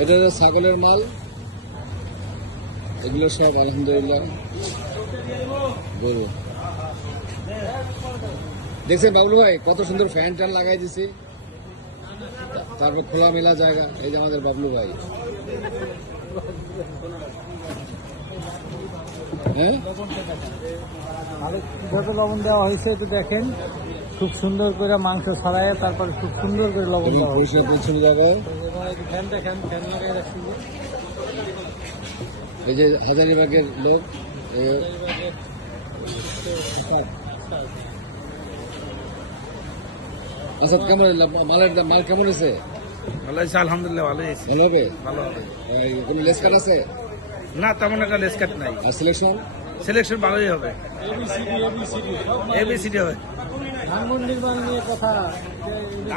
এটা হচ্ছে ছাগলের মাল, এগুলো সব আলহামদুলিল্লাহ গরু। দেখছেন বাবলু ভাই কত সুন্দর ফ্যান ট্যান লাগাই দিছে, তারপর খোলামেলা জায়গা। এই যে আমাদের বাবলু ভাই, হ্যাঁ যত লবণ দেওয়া হয়েছে তো দেখেন, খুব সুন্দর করে মাংস ছড়ায়, তারপরে খুব সুন্দর করে লবণ দেওয়া হয়েছে। পরিষ্কার পরিচ্ছন্ন জায়গায়। ফ্যান দেখেন, ফ্যান লাগাই রাখছি। এই যে হাজারীবাগের লোক, আচ্ছা কেমন মাল কেমন হয়েছে? ভালো হয়েছে আলহামদুলিল্লাহ, ভালো হয়েছে। ভালো হবে? ভালো হবে কোনো লেস কাট আছে? না, তেমন একটা লেসকাট নাই। আর সিলেকশন? সিলেকশন ভালোই হবে, এবিসিডি হবে। ধানমন্ডির মাল নিয়ে কথা